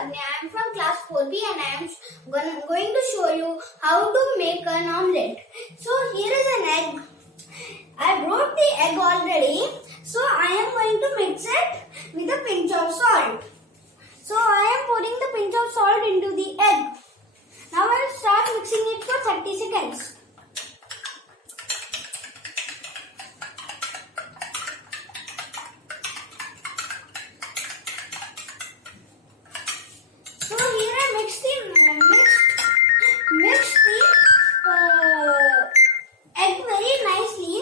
Agneya. I am from class 4B and I am going to show you how to make an omelette. So here is an egg. I broke the egg already. So I am going to mix it with a pinch of salt. So I am pouring the pinch of salt into the egg. Now I will start mixing it for 30 seconds. So here I mixed the egg very nicely.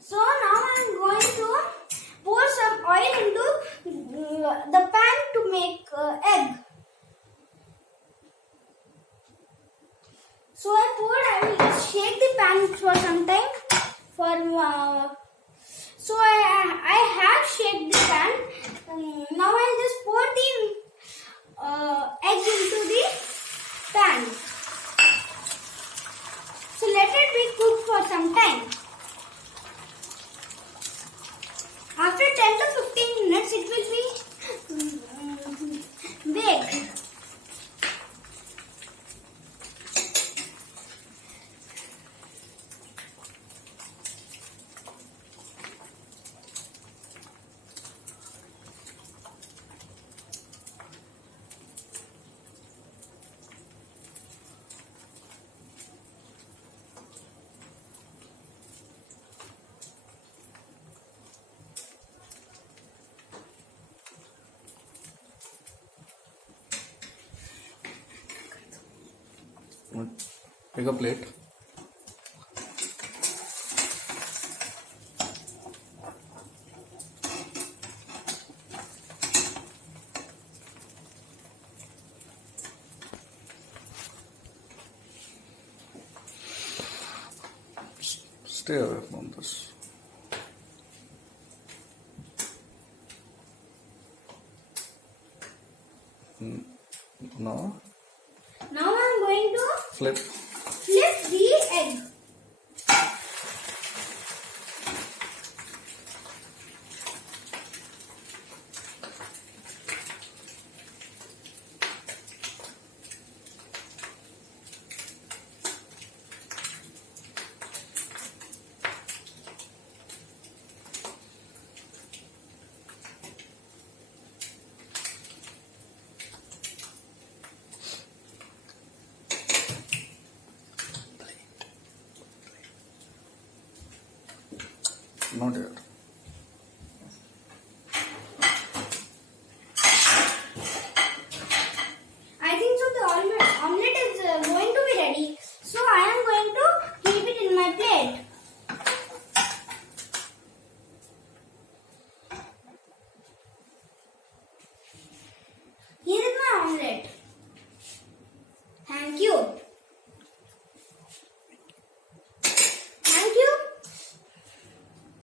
So now I am going to pour some oil into the pan to make egg. So I will just shake the pan for some time. So I have shaked the pan. Now I will just pour the egg into the pan. So let it be cooked for some time. After 10 to 15 minutes, it will be baked. Take a plate. Stay away from this. Now I'm going to flip the egg. not here.